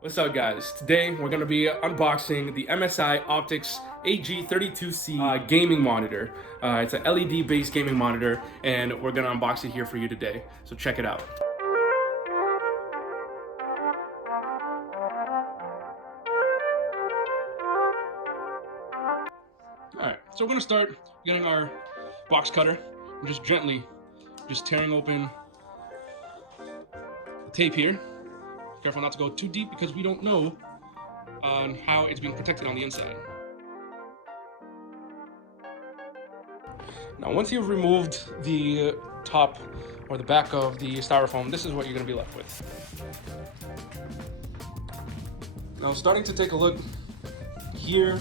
What's up, guys? Today we're going to be unboxing the MSI Optix AG32C gaming monitor. It's an LED based gaming monitor, and we're going to unbox it here for you today, so check it out. Alright, so we're going to start getting our box cutter and just gently tearing open the tape here. Careful not to go too deep because we don't know on how it's being protected on the inside. Now, once you've removed the top or the back of the styrofoam, this is what you're going to be left with. Now, starting to take a look here,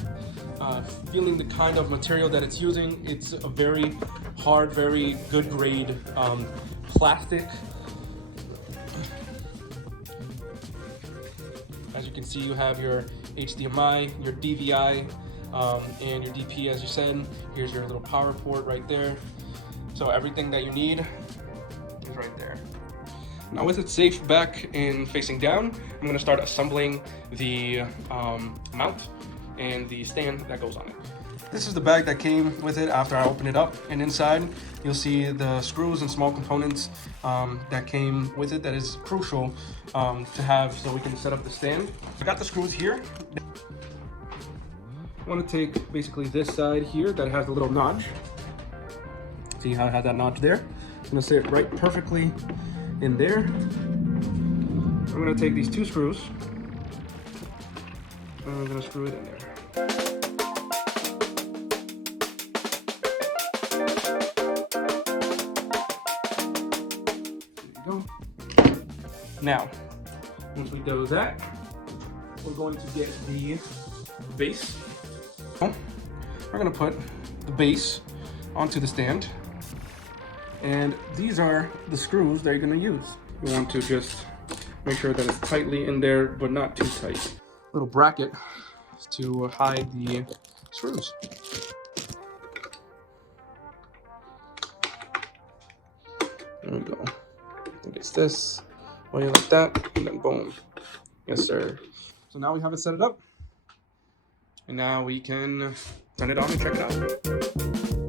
feeling the kind of material that it's using, it's a very hard, very good grade plastic. As you can see, you have your HDMI, your DVI, and your DP, as you said. Here's your little power port right there. So everything that you need is right there. Now, with it safe back and facing down, I'm going to start assembling the mount and the stand that goes on it. This is the bag that came with it after I opened it up, and inside you'll see the screws and small components that came with it that is crucial to have so we can set up the stand. I got the screws here. I want to take basically this side here that has a little notch. See how I have that notch there? I'm going to sit right perfectly in there. I'm going to take these two screws and I'm going to screw it in there. Now, once we do that, we're going to get the base. We're going to put the base onto the stand, and these are the screws that you're going to use. You want to just make sure that it's tightly in there, but not too tight. Little bracket to hide the screws. There we go. It's this. Well, you like that, and then boom. Yes, sir. So now we have it set it up, and now we can turn it on and check it out.